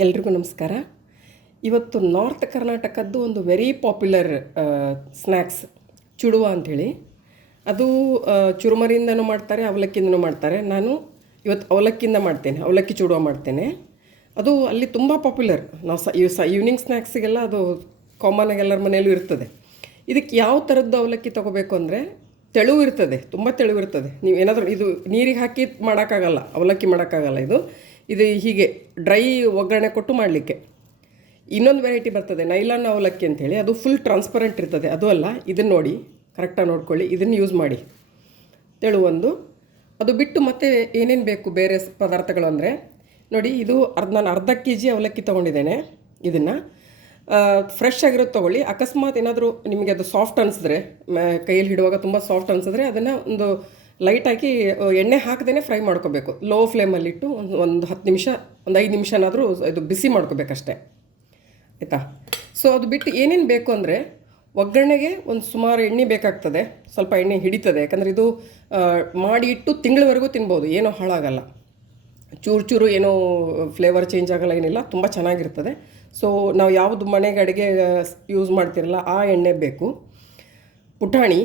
ಎಲ್ರಿಗೂ ನಮಸ್ಕಾರ. ಇವತ್ತು ನಾರ್ತ್ ಕರ್ನಾಟಕದ್ದು ಒಂದು ವೆರಿ ಪಾಪ್ಯುಲರ್ ಸ್ನ್ಯಾಕ್ಸ್ ಚುಡುವ ಅಂಥೇಳಿ. ಅದು ಚುರುಮರಿಯಿಂದನೂ ಮಾಡ್ತಾರೆ, ಅವಲಕ್ಕಿಯಿಂದನೂ ಮಾಡ್ತಾರೆ. ನಾನು ಇವತ್ತು ಅವಲಕ್ಕಿಯಿಂದ ಮಾಡ್ತೇನೆ, ಅವಲಕ್ಕಿ ಚುಡುವ ಮಾಡ್ತೇನೆ. ಅದು ಅಲ್ಲಿ ತುಂಬ ಪಾಪ್ಯುಲರ್ ನಾವು ಸ ಇವ್ ಸ ಈವ್ನಿಂಗ್ ಸ್ನ್ಯಾಕ್ಸಿಗೆಲ್ಲ ಅದು ಕಾಮನ್ ಆಗಿ ಎಲ್ಲರ ಮನೆಯಲ್ಲೂ ಇರ್ತದೆ. ಇದಕ್ಕೆ ಯಾವ ಥರದ್ದು ಅವಲಕ್ಕಿ ತೊಗೋಬೇಕು ಅಂದರೆ ತೆಳು ಇರ್ತದೆ, ತುಂಬ ತೆಳು ಇರ್ತದೆ. ನೀವು ಏನಾದರೂ ಇದು ನೀರಿಗೆ ಹಾಕಿ ಮಾಡೋಕ್ಕಾಗಲ್ಲ, ಅವಲಕ್ಕಿ ಮಾಡೋಕ್ಕಾಗಲ್ಲ ಇದು. ಇದು ಹೀಗೆ ಡ್ರೈ ಒಗ್ಗರಣೆ ಕೊಟ್ಟು ಮಾಡಲಿಕ್ಕೆ. ಇನ್ನೊಂದು ವೆರೈಟಿ ಬರ್ತದೆ ನೈಲಾನ್ ಅವಲಕ್ಕಿ ಅಂತೇಳಿ. ಅದು ಫುಲ್ ಟ್ರಾನ್ಸ್ಪರೆಂಟ್ ಇರ್ತದೆ. ಅದು ಅಲ್ಲ ಇದನ್ನು ನೋಡಿ ಕರೆಕ್ಟಾಗಿ ನೋಡ್ಕೊಳ್ಳಿ. ಇದನ್ನು ಯೂಸ್ ಮಾಡಿ. ತೆಳು ಒಂದು. ಅದು ಬಿಟ್ಟು ಮತ್ತೆ ಏನೇನು ಬೇಕು, ಬೇರೆ ಪದಾರ್ಥಗಳು ಅಂದರೆ? ನೋಡಿ, ಇದು ಅರ್ಧ, ನಾನು ಅರ್ಧ ಕೆ ಜಿ ಅವಲಕ್ಕಿ ತೊಗೊಂಡಿದ್ದೇನೆ ಇದನ್ನು. ಫ್ರೆಶ್ ಆಗಿರೋದು ತೊಗೊಳ್ಳಿ. ಅಕಸ್ಮಾತ್ ಏನಾದರೂ ನಿಮಗೆ ಅದು ಸಾಫ್ಟ್ ಅನಿಸಿದ್ರೆ ಕೈಯಲ್ಲಿ ಹಿಡುವಾಗ ತುಂಬ ಸಾಫ್ಟ್ ಅನಿಸಿದ್ರೆ ಅದನ್ನು ಒಂದು ಲೈಟಾಗಿ ಎಣ್ಣೆ ಹಾಕದೇ ಫ್ರೈ ಮಾಡ್ಕೋಬೇಕು. ಲೋ ಫ್ಲೇಮಲ್ಲಿಟ್ಟು ಒಂದು ಒಂದು ಹತ್ತು ನಿಮಿಷ, ಒಂದು ಐದು ನಿಮಿಷನಾದರೂ ಇದು ಬಿಸಿ ಮಾಡ್ಕೋಬೇಕಷ್ಟೆ. ಆಯಿತಾ? ಸೊ ಅದು ಬಿಟ್ಟು ಏನೇನು ಬೇಕು ಅಂದರೆ, ಒಗ್ಗರಣೆಗೆ ಒಂದು ಸುಮಾರು ಎಣ್ಣೆ ಬೇಕಾಗ್ತದೆ. ಸ್ವಲ್ಪ ಎಣ್ಣೆ ಹಿಡಿತದೆ. ಯಾಕಂದರೆ ಇದು ಮಾಡಿ ಇಟ್ಟು ತಿಂಗಳವರೆಗೂ ತಿನ್ಬೋದು. ಏನೂ ಹಾಳಾಗಲ್ಲ. ಚೂರು ಚೂರು ಏನೂ ಫ್ಲೇವರ್ ಚೇಂಜ್ ಆಗಲ್ಲ, ಏನಿಲ್ಲ. ತುಂಬ ಚೆನ್ನಾಗಿರ್ತದೆ. ಸೊ ನಾವು ಯಾವುದು ಮನೆಗೆ ಅಡುಗೆ ಯೂಸ್ ಮಾಡ್ತಿರಲ್ಲ, ಆ ಎಣ್ಣೆ ಬೇಕು. ಪುಟಾಣಿ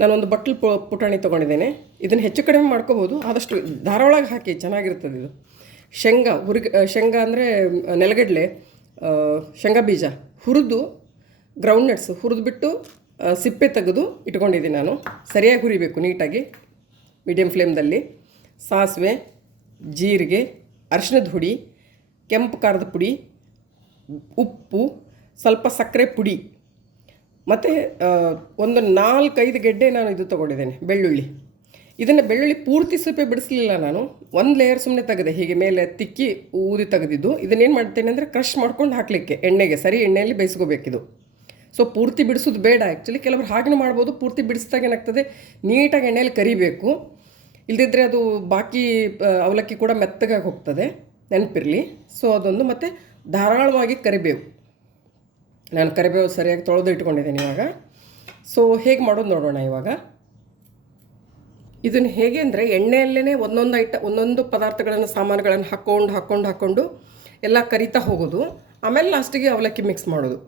ನಾನೊಂದು ಬಟ್ಲು ಪುಟಾಣಿ ತೊಗೊಂಡಿದ್ದೇನೆ. ಇದನ್ನು ಹೆಚ್ಚು ಕಡಿಮೆ ಮಾಡ್ಕೋಬೋದು ಆದಷ್ಟು ಧಾರವಾಳಗೆ ಹಾಕಿ ಚೆನ್ನಾಗಿರ್ತದೆ ಇದು. ಶೇಂಗಾ ಹುರಿ ಶೇಂಗಾ ಅಂದರೆ ನೆಲಗಡಲೆ ಶೇಂಗಾ ಬೀಜ. ಹುರಿದು ಗ್ರೌಂಡ್ ನಟ್ಸ್ ಹುರಿದ್ಬಿಟ್ಟು ಆ, ಸಿಪ್ಪೆ ತೆಗೆದು ಇಟ್ಕೊಂಡಿದ್ದೀನಿ ನಾನು. ಸರಿಯಾಗಿ ಹುರಿಬೇಕು ನೀಟಾಗಿ ಮೀಡಿಯಮ್ ಫ್ಲೇಮ್ದಲ್ಲಿ ಸಾಸಿವೆ ಜೀರಿಗೆ ಅರಿಶಿಣದ ಹುಡಿ ಕೆಂಪು ಖಾರದ ಪುಡಿ ಉಪ್ಪು ಸ್ವಲ್ಪ ಸಕ್ಕರೆ ಪುಡಿ. ಮತ್ತು ಒಂದು ನಾಲ್ಕೈದು ಗೆಡ್ಡೆ ನಾನು ಇದು ತೊಗೊಂಡಿದ್ದೇನೆ, ಬೆಳ್ಳುಳ್ಳಿ. ಇದನ್ನು ಬೆಳ್ಳುಳ್ಳಿ ಪೂರ್ತಿ ಸಿಪ್ಪೆ ಬಿಡಿಸಲಿಲ್ಲ ನಾನು. ಒಂದು ಲೇಯರ್ ಸುಮ್ಮನೆ ತೆಗೆದೆ, ಹೀಗೆ ಮೇಲೆ ತಿಕ್ಕಿ ಊದಿ ತೆಗೆದಿದ್ದು. ಇದನ್ನೇನು ಮಾಡ್ತೇನೆ ಅಂದರೆ ಕ್ರಷ್ ಮಾಡ್ಕೊಂಡು ಹಾಕಲಿಕ್ಕೆ, ಎಣ್ಣೆಗೆ, ಸರಿ ಎಣ್ಣೆಯಲ್ಲಿ ಬೇಯಿಸ್ಕೋಬೇಕಿದು. ಸೊ ಪೂರ್ತಿ ಬಿಡಿಸೋದು ಬೇಡ ಆ್ಯಕ್ಚುಲಿ ಕೆಲವರು ಹಾಗೆ ಮಾಡ್ಬೋದು, ಪೂರ್ತಿ ಬಿಡಿಸಿದಾಗ ಏನಾಗ್ತದೆ, ನೀಟಾಗಿ ಎಣ್ಣೆಯಲ್ಲಿ ಕರಿಬೇಕು. ಇಲ್ಲದಿದ್ದರೆ ಅದು ಬಾಕಿ ಅವಲಕ್ಕಿ ಕೂಡ ಮೆತ್ತಗಾಗಿ ಹೋಗ್ತದೆ, ನೆನಪಿರಲಿ. ಸೊ ಅದೊಂದು ಮತ್ತು ಧಾರಾಳವಾಗಿ ಕರಿಬೇವು ನಾನು ಕರಿಬೇವು ಸರಿಯಾಗಿ ತೊಳೆದು ಇಟ್ಕೊಂಡಿದ್ದೀನಿ ಇವಾಗ. ಸೊ ಹೇಗೆ ಮಾಡೋದು ನೋಡೋಣ ಇವಾಗ. ಇದನ್ನು ಹೇಗೆ ಅಂದರೆ ಎಣ್ಣೆಯಲ್ಲೇ ಒಂದೊಂದು ಐಟ, ಒಂದೊಂದು ಪದಾರ್ಥಗಳನ್ನು, ಸಾಮಾನುಗಳನ್ನು ಹಾಕ್ಕೊಂಡು ಹಾಕ್ಕೊಂಡು ಹಾಕ್ಕೊಂಡು ಎಲ್ಲ ಕರಿತಾ ಹೋಗೋದು. ಆಮೇಲೆ ಲಾಸ್ಟಿಗೆ ಅವಲಕ್ಕಿ ಮಿಕ್ಸ್ ಮಾಡೋದು.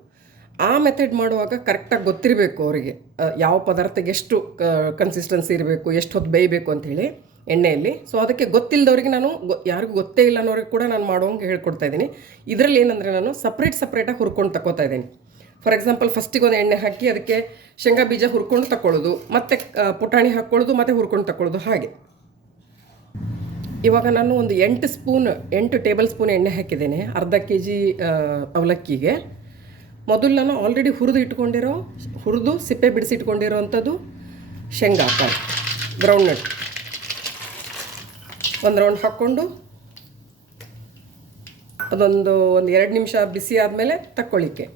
ಆ ಮೆಥಡ್ ಮಾಡುವಾಗ ಕರೆಕ್ಟಾಗಿ ಗೊತ್ತಿರಬೇಕು ಅವರಿಗೆ ಯಾವ ಪದಾರ್ಥಕ್ಕೆ ಎಷ್ಟು ಕನ್ಸಿಸ್ಟೆನ್ಸಿ ಇರಬೇಕು, ಎಷ್ಟು ಹೊತ್ತು ಬೇಯಬೇಕು ಅಂಥೇಳಿ ಎಣ್ಣೆಯಲ್ಲಿ. ಸೊ ಅದಕ್ಕೆ ಗೊತ್ತಿಲ್ಲದವ್ರಿಗೆ ನಾನು ಯಾರಿಗೂ ಗೊತ್ತೇ ಇಲ್ಲ ಅನ್ನೋರಿಗೆ ಕೂಡ ನಾನು ಮಾಡೋಂಗೆ ಹೇಳ್ಕೊಡ್ತಾ ಇದ್ದೀನಿ. ಇದರಲ್ಲಿ ಏನಂದರೆ ನಾನು ಸಪ್ರೇಟ್ ಸಪ್ರೇಟಾಗಿ ಹುರ್ಕೊಂಡು ತಗೋತಾ ಇದ್ದೀನಿ. ಫಾರ್ ಎಕ್ಸಾಂಪಲ್ ಫಸ್ಟಿಗೆ ಒಂದು ಎಣ್ಣೆ ಹಾಕಿ ಅದಕ್ಕೆ ಶೇಂಗಾ ಬೀಜ ಹುರ್ಕೊಂಡು ತಗೊಳ್ಳೋದು ಮತ್ತು ಪುಟಾಣಿ ಹಾಕ್ಕೊಳ್ಳೋದು ಮತ್ತು ಹುರ್ಕೊಂಡು ತಗೊಳ್ಳೋದು ಹಾಗೆ. ಇವಾಗ ನಾನು ಒಂದು ಎಂಟು ಸ್ಪೂನ್, ಎಂಟು ಟೇಬಲ್ ಸ್ಪೂನ್ ಎಣ್ಣೆ ಹಾಕಿದ್ದೇನೆ, ಅರ್ಧ ಕೆ ಜಿ ಅವಲಕ್ಕಿಗೆ. ಮೊದಲು ನಾನು ಆಲ್ರೆಡಿ ಹುರಿದು ಇಟ್ಕೊಂಡಿರೋ, ಹುರಿದು ಸಿಪ್ಪೆ ಬಿಡಿಸಿ ಇಟ್ಕೊಂಡಿರೋ ಅಂಥದ್ದು ಶೇಂಗಾ ಗ್ರೌಂಡ್ ನಟ್ ಒಂದು ರೌಂಡ್ ಹಾಕ್ಕೊಂಡು ಅದೊಂದು ಒಂದು ಎರಡು ನಿಮಿಷ ಬಿಸಿ ಆದಮೇಲೆ ತಕ್ಕೊಳ್ಳಿಕ್ಕೆ.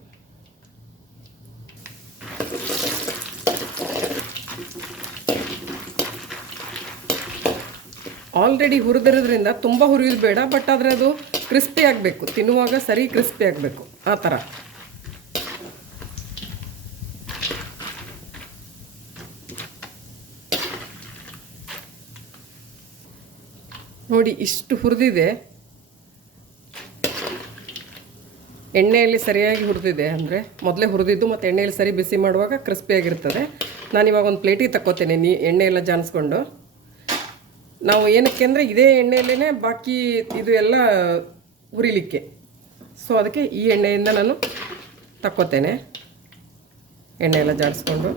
ಆಲ್ರೆಡಿ ಹುರಿದಿರೋದ್ರಿಂದ ತುಂಬ ಹುರಿಯೋದು ಬೇಡ ಬಟ್ ಆದರೆ ಅದು ಕ್ರಿಸ್ಪಿ ಆಗಬೇಕು. ತಿನ್ನುವಾಗ ಸರಿ ಕ್ರಿಸ್ಪಿ ಆಗಬೇಕು. ಆ ಥರ ನೋಡಿ ಇಷ್ಟು ಹುರಿದಿದೆ. ಎಣ್ಣೆಯಲ್ಲಿ ಸರಿಯಾಗಿ ಹುರಿದಿದೆ ಅಂದರೆ ಮೊದಲೇ ಹುರಿದಿದ್ದು ಮತ್ತು ಎಣ್ಣೆಯಲ್ಲಿ ಸರಿ ಬಿಸಿ ಮಾಡುವಾಗ ಕ್ರಿಸ್ಪಿಯಾಗಿರ್ತದೆ ನಾನು ಇವಾಗ ಒಂದು ಪ್ಲೇಟಿಗೆ ತಕ್ಕೋತೇನೆ ನೀ ಎಣ್ಣೆ ಎಲ್ಲ ಜಾಣಿಸ್ಕೊಂಡು ನಾವು ಏನಕ್ಕೆ ಅಂದರೆ ಇದೇ ಎಣ್ಣೆಯಲ್ಲೇ ಬಾಕಿ ಇದು ಎಲ್ಲ ಹುರಿಲಿಕ್ಕೆ. ಸೊ ಅದಕ್ಕೆ ಈ ಎಣ್ಣೆಯಿಂದ ನಾನು ತಕ್ಕೋತೇನೆ. ಎಣ್ಣೆ ಎಲ್ಲ ಜಾಡಿಸ್ಕೊಂಡು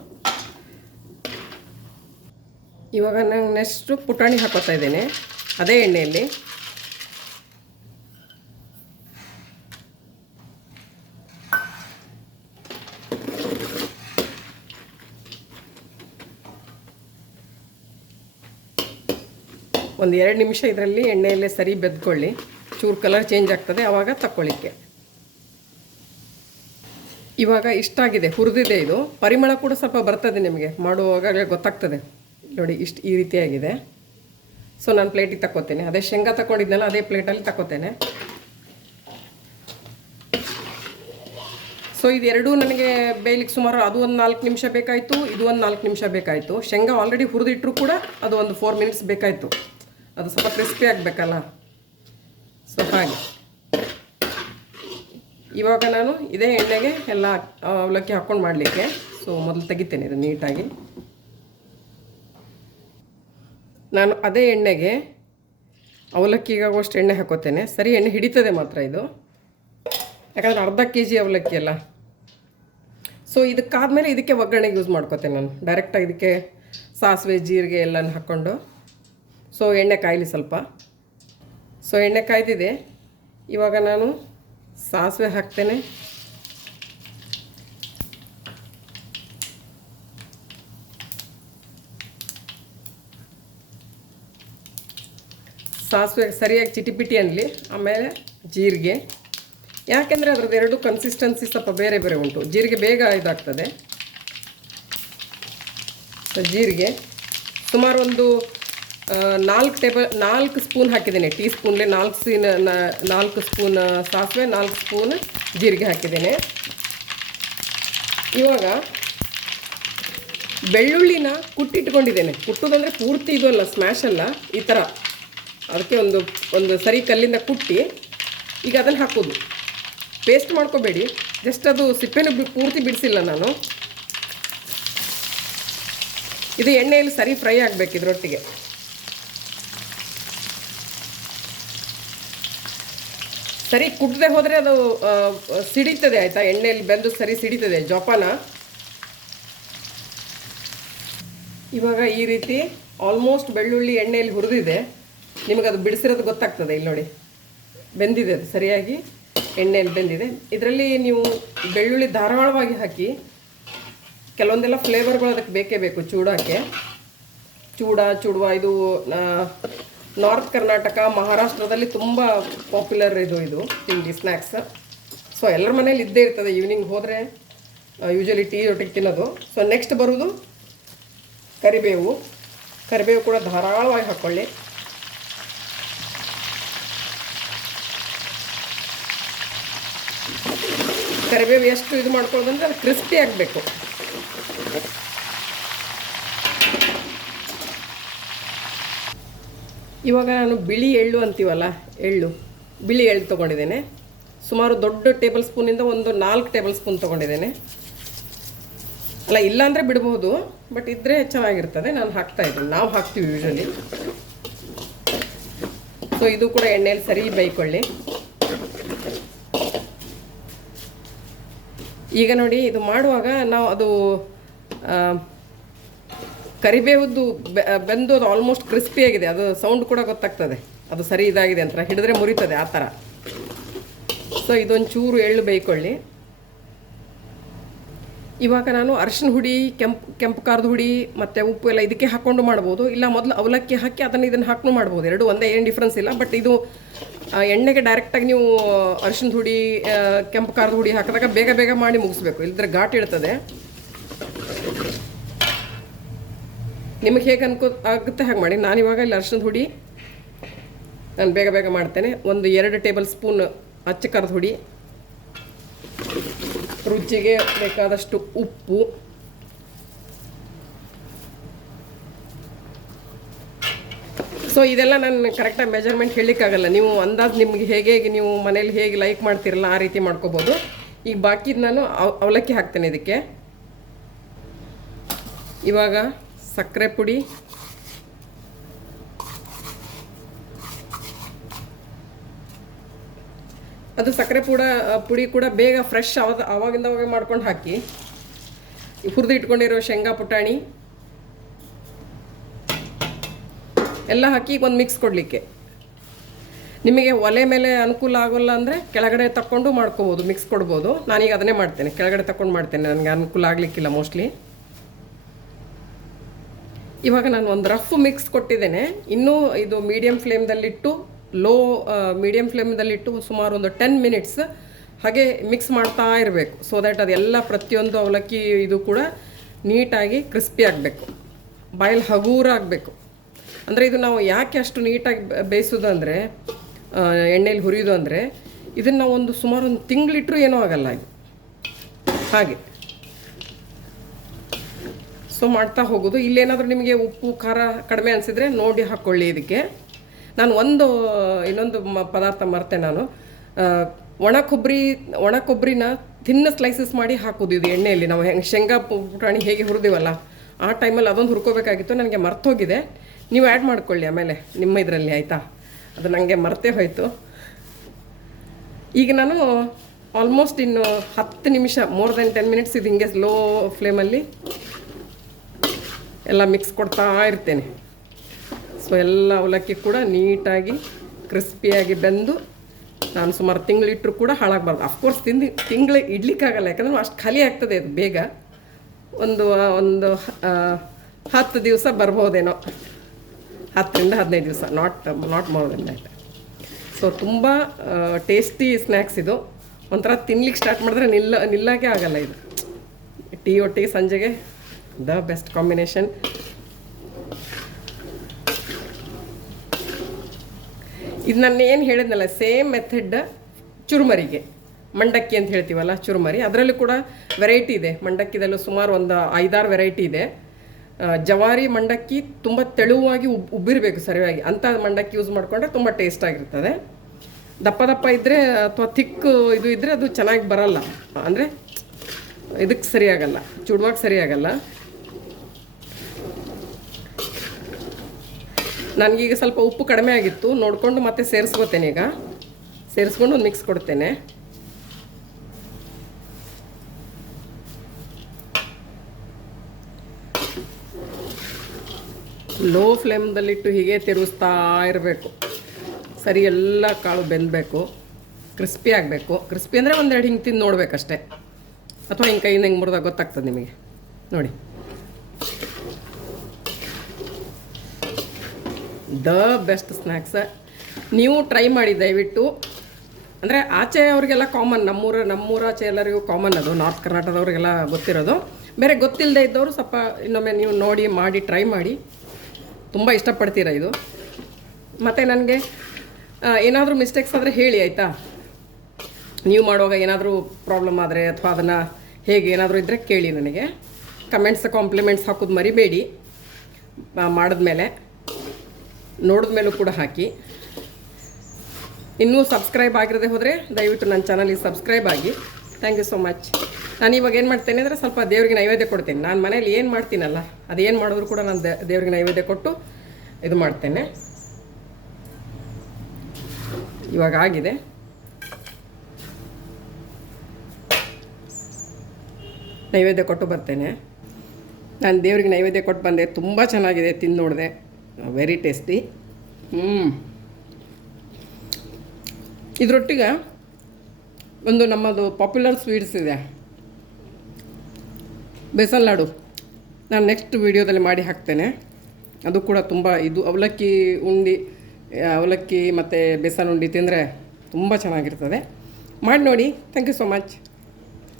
ಇವಾಗ ನಾನು ನೆಕ್ಸ್ಟು ಪುಟಾಣಿ ಹಾಕೋತಾ ಇದ್ದೇನೆ. ಅದೇ ಎಣ್ಣೆಯಲ್ಲಿ. ಒಂದು ಎರಡು ನಿಮಿಷ ಇದರಲ್ಲಿ ಎಣ್ಣೆಯಲ್ಲೇ ಸರಿ ಬೆದ್ಕೊಳ್ಳಿ. ಚೂರು ಕಲರ್ ಚೇಂಜ್ ಆಗ್ತದೆ ಆವಾಗ ತಕ್ಕೊಳ್ಳಿಕ್ಕೆ ಇವಾಗ ಇಷ್ಟಾಗಿದೆ ಹುರಿದಿದೆ ಇದು. ಪರಿಮಳ ಕೂಡ ಸ್ವಲ್ಪ ಬರ್ತದೆ ನಿಮಗೆ ಮಾಡುವಾಗಲೇ ಗೊತ್ತಾಗ್ತದೆ. ನೋಡಿ, ಇಷ್ಟು ಈ ರೀತಿಯಾಗಿದೆ. ಸೊ ನಾನು ಪ್ಲೇಟಿಗೆ ತಕ್ಕೋತೇನೆ. ಅದೇ ಶೇಂಗಾ ತಗೊಂಡಿದ್ನಲ್ಲ ಅದೇ ಪ್ಲೇಟಲ್ಲಿ ತಗೋತೇನೆ ಸೊ ಇದೆರಡು ನನಗೆ ಬೇಯಲಿಕ್ಕೆ ಸುಮಾರು ಅದು ಒಂದು ನಾಲ್ಕು ನಿಮಿಷ ಬೇಕಾಯಿತು, ಇದು ಒಂದು ನಾಲ್ಕು ನಿಮಿಷ ಬೇಕಾಯಿತು. ಶೇಂಗಾ ಆಲ್ರೆಡಿ ಹುರಿದಿಟ್ಟರು ಕೂಡ ಅದು ಒಂದು ಫೋರ್ ಮಿನಿಟ್ಸ್ ಬೇಕಾಯಿತು. ಅದು ಸ್ವಲ್ಪ ಕ್ರಿಸ್ಪಿ ಆಗಬೇಕಲ್ಲ? ಸೊ ಹಾಗೆ. ಇವಾಗ ನಾನು ಇದೇ ಎಣ್ಣೆಗೆ ಎಲ್ಲ ಅವಲಕ್ಕಿ ಹಾಕ್ಕೊಂಡು ಮಾಡಲಿಕ್ಕೆ. ಸೊ ಮೊದಲು ತೆಗಿತೇನೆ ಇದು ನೀಟಾಗಿ. ನಾನು ಅದೇ ಎಣ್ಣೆಗೆ ಅವಲಕ್ಕಿಗಾಗುವಷ್ಟು ಎಣ್ಣೆ ಹಾಕೋತೇನೆ. ಸರಿ, ಎಣ್ಣೆ ಹಿಡಿತದೆ ಮಾತ್ರ ಇದು. ಯಾಕಂದರೆ ಅರ್ಧ ಕೆ ಜಿ ಅವಲಕ್ಕಿ ಅಲ್ಲ. ಸೊ ಇದಕ್ಕಾದ್ಮೇಲೆ ಇದಕ್ಕೆ ಒಗ್ಗರಣೆಗೆ ಯೂಸ್ ಮಾಡ್ಕೋತೇನೆ ನಾನು. ಡೈರೆಕ್ಟಾಗಿ ಇದಕ್ಕೆ ಸಾಸಿವೆ, ಜೀರಿಗೆ ಎಲ್ಲನೂ ಹಾಕ್ಕೊಂಡು. ಸೊ ಎಣ್ಣೆ ಕಾಯಲಿ ಸ್ವಲ್ಪ. ಸೊ ಎಣ್ಣೆ ಕಾಯ್ದಿದೆ ಇವಾಗ ನಾನು ಸಾಸಿವೆ ಹಾಕ್ತೇನೆ. ಸಾಸಿವೆ ಸರಿಯಾಗಿ ಚಿಟಿಪಿಟಿ ಅನ್ನಲಿ ಆಮೇಲೆ ಜೀರಿಗೆ. ಯಾಕೆಂದರೆ ಅದರದ್ದು ಎರಡು ಕನ್ಸಿಸ್ಟೆನ್ಸಿ ಸ್ವಲ್ಪ ಬೇರೆ ಬೇರೆ ಉಂಟು. ಜೀರಿಗೆ ಬೇಗ ಇದಾಗ್ತದೆ. ಜೀರಿಗೆ. ಸುಮಾರು ಒಂದು ನಾಲ್ಕು ಟೇಬಲ್ ನಾಲ್ಕು ಸ್ಪೂನ್ ಹಾಕಿದ್ದೇನೆ. ಟೀ ಸ್ಪೂನ್ಲೆ ನಾಲ್ಕು ಸ್ಪೂನ್ ನಾಲ್ಕು ಸ್ಪೂನ್ ಸಾಸಿವೆ, ನಾಲ್ಕು ಸ್ಪೂನ್ ಜೀರಿಗೆ ಹಾಕಿದ್ದೇನೆ. ಇವಾಗ ಬೆಳ್ಳುಳ್ಳಿನ ಕುಟ್ಟಿಟ್ಕೊಂಡಿದ್ದೇನೆ. ಕುಟ್ಟೋದಂದರೆ ಪೂರ್ತಿ ಇದು ಅಲ್ಲ ಸ್ಮ್ಯಾಶ್ ಅಲ್ಲ, ಈ ಥರ ಅದಕ್ಕೆ ಒಂದು ಒಂದು ಸರಿ ಕಲ್ಲಿಂದ ಕುಟ್ಟಿ ಈಗ ಅದನ್ನು ಹಾಕೋದು. ಪೇಸ್ಟ್ ಮಾಡ್ಕೋಬೇಡಿ. ಜಸ್ಟ್ ಅದು ಸಿಪ್ಪೆನೂ ಬಿ, ಪೂರ್ತಿ ಬಿಡಿಸಿಲ್ಲ ನಾನು. ಇದು ಎಣ್ಣೆಯಲ್ಲಿ ಸರಿ ಫ್ರೈ ಆಗಬೇಕು ಇದರೊಟ್ಟಿಗೆ. ಸರಿ ಕುಟ್ಟದೆ ಹೋದರೆ ಅದು ಸಿಡಿತದೆ ಆಯಿತಾ? ಎಣ್ಣೆಯಲ್ಲಿ ಬೆಂದು ಸರಿ ಸಿಡಿತದೆ ಜೋಪಾನ. ಇವಾಗ ಈ ರೀತಿ ಆಲ್ಮೋಸ್ಟ್ ಬೆಳ್ಳುಳ್ಳಿ ಎಣ್ಣೆಯಲ್ಲಿ ಹುರಿದಿದೆ. ನಿಮಗೆ ಅದು ಬಿಡಿಸಿರೋದು ಗೊತ್ತಾಗ್ತದೆ ಇಲ್ಲಿ ನೋಡಿ. ಬೆಂದಿದೆ ಅದು, ಸರಿಯಾಗಿ ಎಣ್ಣೆಯಲ್ಲಿ ಬೆಂದಿದೆ. ಇದರಲ್ಲಿ ನೀವು ಬೆಳ್ಳುಳ್ಳಿ ಧಾರಾಳವಾಗಿ ಹಾಕಿ, ಕೆಲವೊಂದೆಲ್ಲ ಫ್ಲೇವರ್ಗಳು ಅದಕ್ಕೆ ಬೇಕೇ ಬೇಕು ಚೂಡಕ್ಕೆ. ಚೂಡ, ಚೂಡುವ, ಇದು ನಾರ್ತ್ ಕರ್ನಾಟಕ, ಮಹಾರಾಷ್ಟ್ರದಲ್ಲಿ ತುಂಬ ಪಾಪ್ಯುಲರ್ ಇದು ಇದು ತಿಂಡಿ ಸ್ನ್ಯಾಕ್ಸ್ ಸೊ, ಎಲ್ಲರ ಮನೇಲಿ ಇದ್ದೇ ಇರ್ತದೆ, ಈವ್ನಿಂಗ್ ಹೋದರೆ ಯೂಶಲಿ ಟೀ ಒಟ್ಟಿಗೆ ತಿನ್ನೋದು. ಸೊ, ನೆಕ್ಸ್ಟ್ ಬರೋದು ಕರಿಬೇವು. ಕರಿಬೇವು ಕೂಡ ಧಾರಾಳವಾಗಿ ಹಾಕ್ಕೊಳ್ಳಿ ಕರಿಬೇವು ಎಷ್ಟು ಇದು ಮಾಡ್ಕೊಳ್ಳೋದಂದ್ರೆ ಅದು ಕ್ರಿಸ್ಪಿ ಆಗಬೇಕು. ಇವಾಗ ನಾನು ಬಿಳಿ ಎಳ್ಳು ಅಂತೀವಲ್ಲ, ಎಳ್ಳು, ಬಿಳಿ ಎಳ್ಳು ತೊಗೊಂಡಿದ್ದೇನೆ. ಸುಮಾರು ದೊಡ್ಡ ಟೇಬಲ್ ಸ್ಪೂನಿಂದ ಒಂದು ನಾಲ್ಕು ಟೇಬಲ್ ಸ್ಪೂನ್ ತೊಗೊಂಡಿದ್ದೇನೆ. ಅಲ್ಲ ಇಲ್ಲಾಂದರೆ ಬಿಡಬಹುದು, ಬಟ್ ಇದ್ದರೆ ಚೆನ್ನಾಗಿರ್ತದೆ. ನಾನು ಹಾಕ್ತಾ ಇದ್ದೀನಿ. ನಾವು ಹಾಕ್ತೀವಿ ಯೂಶಲಿ ಸೊ ಇದು ಕೂಡ ಎಣ್ಣೆಯಲ್ಲಿ ಸರಿ ಬೈಕೊಳ್ಳಿ ಈಗ ನೋಡಿ, ಇದು ಮಾಡುವಾಗ ನಾವು ಅದು ಕರಿಬೇವದ್ದು ಬೆಂದು ಅದು ಆಲ್ಮೋಸ್ಟ್ ಕ್ರಿಸ್ಪಿ ಆಗಿದೆ. ಅದು ಸೌಂಡ್ ಕೂಡ ಗೊತ್ತಾಗ್ತದೆ. ಅದು ಸರಿ ಇದಾಗಿದೆ ಅಂತ. ಹಿಡಿದ್ರೆ ಮುರಿತದೆ ಆ ಥರ ಸೊ ಇದೊಂದು ಚೂರು ಎಳ್ಳು ಬೇಯ್ಕೊಳ್ಳಿ. ಇವಾಗ ನಾನು ಅರಿಶಿನ ಹುಡಿ, ಕೆಂಪು ಕೆಂಪು ಖಾರದ ಹುಡಿ, ಮತ್ತು ಉಪ್ಪು ಎಲ್ಲ ಇದಕ್ಕೆ ಹಾಕ್ಕೊಂಡು ಮಾಡ್ಬೋದು ಇಲ್ಲ, ಮೊದಲು ಅವಲಕ್ಕಿ ಹಾಕಿ ಅದನ್ನು ಇದನ್ನು ಹಾಕೊಂಡು ಮಾಡ್ಬೋದು ಎರಡು ಒಂದೇ, ಏನು ಡಿಫ್ರೆನ್ಸ್ ಇಲ್ಲ. ಬಟ್ ಇದು ಎಣ್ಣೆಗೆ ಡೈರೆಕ್ಟಾಗಿ ನೀವು ಅರಿಶಿನ ಹುಡಿ ಕೆಂಪು ಖಾರದ ಹುಡಿ ಹಾಕಿದಾಗ ಬೇಗ ಬೇಗ ಮಾಡಿ ಮುಗಿಸ್ಬೇಕು. ಇಲ್ಲದ್ರೆ ಘಾಟ್ ಇಡ್ತದೆ ನಿಮಗೆ ಹೇಗೆ ಅನ್ಕೋ, ಆಗುತ್ತೆ ಹಾಗೆ ಮಾಡಿ. ನಾನು ಇವಾಗ ಇಲ್ಲಿ ಅರಿಶಿನ ಹುಡಿ, ನಾನು ಬೇಗ ಬೇಗ ಮಾಡ್ತೇನೆ. ಒಂದು ಎರಡು ಟೇಬಲ್ ಸ್ಪೂನ್ ಅಚ್ಚ ಕರದ ಹುಡಿ, ರುಚಿಗೆ ಬೇಕಾದಷ್ಟು ಉಪ್ಪು. ಸೊ ಇದೆಲ್ಲ ನಾನು ಕರೆಕ್ಟಾಗಿ ಮೆಜರ್ಮೆಂಟ್ ಹೇಳಲಿಕ್ಕಾಗಲ್ಲ. ನೀವು ಅಂದಾಜು ನಿಮ್ಗೆ ಹೇಗೆ ಹೇಗೆ ನೀವು ಮನೇಲಿ ಹೇಗೆ ಲೈಕ್ ಮಾಡ್ತಿರಲ್ಲ, ಆ ರೀತಿ ಮಾಡ್ಕೋಬೋದು. ಈಗ ಬಾಕಿದು ನಾನು ಅವ್, ಅವಲಕ್ಕಿ ಹಾಕ್ತೇನೆ ಇದಕ್ಕೆ. ಇವಾಗ ಸಕ್ಕರೆ ಪುಡಿ. ಅದು ಸಕ್ಕರೆ ಪುಡ, ಪುಡಿ ಕೂಡ ಬೇಗ ಫ್ರೆಶ್ ಅವಾಗ ಅವಾಗಿಂದ ಅವಾಗ ಮಾಡ್ಕೊಂಡು ಹಾಕಿ. ಹುರಿದು ಇಟ್ಕೊಂಡಿರೋ ಶೇಂಗಾ ಪುಟಾಣಿ. ಎಲ್ಲ ಹಾಕಿ ಒಂದು ಮಿಕ್ಸ್ ಕೊಡಲಿಕ್ಕೆ. ನಿಮಗೆ ಒಲೆ ಮೇಲೆ ಅನುಕೂಲ ಆಗೋಲ್ಲ ಅಂದರೆ ಕೆಳಗಡೆ ತಕ್ಕೊಂಡು ಮಾಡ್ಕೋಬೋದು, ಮಿಕ್ಸ್ ಕೊಡ್ಬೋದು. ನಾನೀಗ ಅದನ್ನೇ ಮಾಡ್ತೇನೆ. ಕೆಳಗಡೆ ತಕೊಂಡು ಮಾಡ್ತೇನೆ. ನನಗೆ ಅನುಕೂಲ ಆಗಲಿಕ್ಕಿಲ್ಲ ಮೋಸ್ಟ್ಲಿ. ಇವಾಗ ನಾನು ಒಂದು ರಫ್ ಮಿಕ್ಸ್ ಕೊಟ್ಟಿದ್ದೇನೆ. ಇನ್ನೂ ಇದು ಮೀಡಿಯಮ್ ಫ್ಲೇಮ್ದಲ್ಲಿಟ್ಟು, ಲೋ ಮೀಡಿಯಮ್ ಫ್ಲೇಮ್ದಲ್ಲಿಟ್ಟು ಸುಮಾರು ಒಂದು ಟೆನ್ ಮಿನಿಟ್ಸ್ ಹಾಗೆ ಮಿಕ್ಸ್ ಮಾಡ್ತಾ ಇರಬೇಕು. ಸೊ ದ್ಯಾಟ್ ಅದೆಲ್ಲ ಪ್ರತಿಯೊಂದು ಅವಲಕ್ಕಿ ಇದು ಕೂಡ ನೀಟಾಗಿ ಕ್ರಿಸ್ಪಿ ಆಗಬೇಕು. ಬಾಯಲ್ಲಿ ಹಗೂರ ಆಗಬೇಕು ಅಂದರೆ ಇದು ನಾವು ಯಾಕೆ ಅಷ್ಟು ನೀಟಾಗಿ ಬೇಯಿಸೋದು ಅಂದರೆ ಎಣ್ಣೆಲಿ ಹುರಿಯೋದು ಅಂದರೆ, ಇದನ್ನು ಒಂದು ಸುಮಾರು ಒಂದು ತಿಂಗಳಿಟ್ರೂ ಏನೂ ಆಗಲ್ಲ ಇದು. ಹಾಗೆ. ಸೊ ಮಾಡ್ತಾ ಹೋಗೋದು. ಇಲ್ಲೇನಾದರೂ ನಿಮಗೆ ಉಪ್ಪು, ಖಾರ ಕಡಿಮೆ ಅನಿಸಿದರೆ ನೋಡಿ ಹಾಕ್ಕೊಳ್ಳಿ ಇದಕ್ಕೆ. ನಾನು ಒಂದು, ಇನ್ನೊಂದು ಮ ಪದಾರ್ಥ ಮರ್ತೆ ನಾನು. ಒಣ ಕೊಬ್ಬರಿ ಒಣ ಕೊಬ್ಬರಿನ ತಿನ್ನ ಸ್ಲೈಸಸ್ ಮಾಡಿ ಹಾಕೋದು ಇದು ಎಣ್ಣೆಯಲ್ಲಿ. ನಾವು ಹೆಂಗೆ ಶೇಂಗಾ ಪುಟಾಣಿ ಹೇಗೆ ಹುರಿದಿವಲ್ಲ, ಆ ಟೈಮಲ್ಲಿ ಅದೊಂದು ಹುರ್ಕೋಬೇಕಾಗಿತ್ತು. ನನಗೆ ಮರ್ತೋಗಿದೆ. ನೀವು ಆ್ಯಡ್ ಮಾಡ್ಕೊಳ್ಳಿ ಆಮೇಲೆ ನಿಮ್ಮ ಇದರಲ್ಲಿ, ಆಯಿತಾ? ಅದು ನನಗೆ ಮರ್ತೇ ಹೋಯಿತು. ಈಗ ನಾನು ಆಲ್ಮೋಸ್ಟ್ ಇನ್ನು ಹತ್ತು ನಿಮಿಷ ಮೋರ್ ದೆನ್ ಟೆನ್ ಮಿನಿಟ್ಸ್ ಇದು ಹಿಂಗೆ ಸ್ಲೋ ಫ್ಲೇಮಲ್ಲಿ ಎಲ್ಲ ಮಿಕ್ಸ್ ಕೊಡ್ತಾ ಇರ್ತೇನೆ. ಸೊ ಎಲ್ಲ ಅವಲಕ್ಕಿ ಕೂಡ ನೀಟಾಗಿ ಕ್ರಿಸ್ಪಿಯಾಗಿ ಬೆಂದು ನಾನು ಸುಮಾರು ತಿಂಗಳಿಟ್ಟರು ಕೂಡ ಹಾಳಾಗಬಾರ್ದು. ಅಫ್ಕೋರ್ಸ್ ತಿಂದು, ತಿಂಗಳು ಇಡ್ಲಿಕ್ಕಾಗಲ್ಲ, ಯಾಕಂದ್ರೆ ಅಷ್ಟು ಖಾಲಿ ಆಗ್ತದೆ ಅದು ಬೇಗ. ಒಂದು ಒಂದು ಹತ್ತು ದಿವಸ ಬರ್ಬೋದೇನೋ. ಹತ್ತರಿಂದ ಹದಿನೈದು ದಿವಸ not not more than that so ತುಂಬ ಟೇಸ್ಟಿ ಸ್ನ್ಯಾಕ್ಸ್ ಇದು. ಒಂಥರ ತಿನ್ಲಿಕ್ಕೆ ಸ್ಟಾರ್ಟ್ ಮಾಡಿದ್ರೆ ನಿಲ್ಲ ನಿಲ್ಲಕ್ಕೆ ಆಗಲ್ಲ ಇದು. ಟೀ ಒಟ್ಟಿಗೆ ಸಂಜೆಗೆ ದ ಬೆಸ್ಟ್ ಕಾಂಬಿನೇಷನ್ ಇದು ನಾನು ಏನು ಹೇಳಿದ್ನಲ್ಲ ಸೇಮ್ ಮೆಥಡ್ ಚುರುಮರಿಗೆ. ಮಂಡಕ್ಕಿ ಅಂತ ಹೇಳ್ತೀವಲ್ಲ, ಚುರುಮರಿ. ಅದರಲ್ಲೂ ಕೂಡ ವೆರೈಟಿ ಇದೆ. ಮಂಡಕ್ಕಿದಲ್ಲೂ ಸುಮಾರು ಒಂದು ಐದಾರು ವೆರೈಟಿ ಇದೆ. ಜವಾರಿ ಮಂಡಕ್ಕಿ ತುಂಬ ತೆಳುವಾಗಿ ಉಬ್, ಉಬ್ಬಿರಬೇಕು ಸರಿಯಾಗಿ. ಅಂಥ ಮಂಡಕ್ಕಿ ಯೂಸ್ ಮಾಡಿಕೊಂಡ್ರೆ ತುಂಬ ಟೇಸ್ಟ್ ಆಗಿರ್ತದೆ. ದಪ್ಪ ದಪ್ಪ ಇದ್ದರೆ ಅಥವಾ ಥಿಕ್ ಇದು ಇದ್ದರೆ ಅದು ಚೆನ್ನಾಗಿ ಬರಲ್ಲ. ಅಂದರೆ ಇದಕ್ಕೆ ಸರಿಯಾಗಲ್ಲ. ಚುಡುವಾಗ ಸರಿಯಾಗಲ್ಲ. ನನಗೀಗ ಸ್ವಲ್ಪ ಉಪ್ಪು ಕಡಿಮೆ ಆಗಿತ್ತು. ನೋಡಿಕೊಂಡು ಮತ್ತೆ ಸೇರಿಸ್ಕೋತೇನೆ ಈಗ. ಸೇರಿಸ್ಕೊಂಡು ಒಂದು ಮಿಕ್ಸ್ ಕೊಡ್ತೇನೆ. ಲೋ ಫ್ಲೇಮ್ದಲ್ಲಿಟ್ಟು ಹೀಗೆ ತಿರುಗಿಸ್ತಾ ಇರಬೇಕು. ಸರಿ, ಎಲ್ಲ ಕಾಳು ಬೆಂದಬೇಕು. ಕ್ರಿಸ್ಪಿ ಆಗಬೇಕು. ಕ್ರಿಸ್ಪಿ ಅಂದರೆ ಒಂದೆರಡು ಹಿಂಗೆ ತಿಂದು ನೋಡಬೇಕಷ್ಟೆ. ಅಥವಾ ಹಿಂಗೆ ಕೈಯಿಂದ ಹೆಂಗೆ ಮುರಿದಾಗ ಗೊತ್ತಾಗ್ತದೆ ನಿಮಗೆ. ನೋಡಿ. The best snacks. ನೀವು ಟ್ರೈ ಮಾಡಿ, ದಯವಿಟ್ಟು. ಅಂದರೆ ಆಚೆ ಅವರಿಗೆಲ್ಲ ಕಾಮನ್, ನಮ್ಮೂರ ನಮ್ಮೂರ ಆಚೆ ಎಲ್ಲರಿಗೂ ಕಾಮನ್ ಅದು. ನಾರ್ತ್ ಕರ್ನಾಟಕದವ್ರಿಗೆಲ್ಲ ಗೊತ್ತಿರೋದು. ಬೇರೆ ಗೊತ್ತಿಲ್ಲದೆ ಇದ್ದವರು ಸ್ವಲ್ಪ ಇನ್ನೊಮ್ಮೆ ನೀವು ನೋಡಿ, ಮಾಡಿ, ಟ್ರೈ ಮಾಡಿ. ತುಂಬ ಇಷ್ಟಪಡ್ತೀರಾ ಇದು? ಮತ್ತು ನನಗೆ ಏನಾದರೂ ಮಿಸ್ಟೇಕ್ಸ್ ಆದರೆ ಹೇಳಿ, ಆಯಿತಾ? ನೀವು ಮಾಡುವಾಗ ಏನಾದರೂ ಪ್ರಾಬ್ಲಮ್ ಆದರೆ ಅಥವಾ ಅದನ್ನು ಹೇಗೆ ಏನಾದರೂ ಇದ್ದರೆ ಕೇಳಿ ನನಗೆ. ಕಮೆಂಟ್ಸ್ ಕಾಂಪ್ಲಿಮೆಂಟ್ಸ್ ಹಾಕೋದು ಮರಿಬೇಡಿ. ಮಾಡಿದ್ಮೇಲೆ ನೋಡಿದ ಮೇಲೂ ಕೂಡ ಹಾಕಿ. ಇನ್ನೂ ಸಬ್ಸ್ಕ್ರೈಬ್ ಆಗಿರದೆ ಹೋದರೆ ದಯವಿಟ್ಟು ನನ್ನ ಚಾನಲಿಗೆ ಸಬ್ಸ್ಕ್ರೈಬ್ ಆಗಿ. ಥ್ಯಾಂಕ್ ಯು ಸೊ ಮಚ್ ನಾನು ಇವಾಗ ಏನು ಮಾಡ್ತೇನೆ ಅಂದರೆ ಸ್ವಲ್ಪ ದೇವರಿಗೆ ನೈವೇದ್ಯ ಕೊಡ್ತೇನೆ. ನಾನು ಮನೇಲಿ ಏನು ಮಾಡ್ತೀನಲ್ಲ ಅದೇನು ಮಾಡಿದ್ರು ಕೂಡ ನಾನು ದೇವ್ರಿಗೆ ನೈವೇದ್ಯ ಕೊಟ್ಟು ಇದು ಮಾಡ್ತೇನೆ. ಇವಾಗ ಆಗಿದೆ. ನೈವೇದ್ಯ ಕೊಟ್ಟು ಬರ್ತೇನೆ. ನಾನು ದೇವ್ರಿಗೆ ನೈವೇದ್ಯ ಕೊಟ್ಟು ಬಂದೆ. ತುಂಬ ಚೆನ್ನಾಗಿದೆ ತಿಂದು ನೋಡಿದೆ. ವೆರಿ ಟೇಸ್ಟಿ ಹ್ಞೂ ಇದರೊಟ್ಟಿಗೆ ಒಂದು ನಮ್ಮದು ಪಾಪ್ಯುಲರ್ ಸ್ವೀಟ್ಸ್ ಇದೆ. ಬೇಸನ್ ಲಾಡು ನಾನು ನೆಕ್ಸ್ಟ್ ವೀಡಿಯೋದಲ್ಲಿ ಮಾಡಿ ಹಾಕ್ತೇನೆ. ಅದು ಕೂಡ ತುಂಬ ಇದು ಅವಲಕ್ಕಿ ಉಂಡಿ, ಅವಲಕ್ಕಿ ಮತ್ತು ಬೇಸನ್ ಉಂಡಿ ತಿಂದರೆ ತುಂಬ ಚೆನ್ನಾಗಿರ್ತದೆ. ಮಾಡಿ ನೋಡಿ. Thank you so much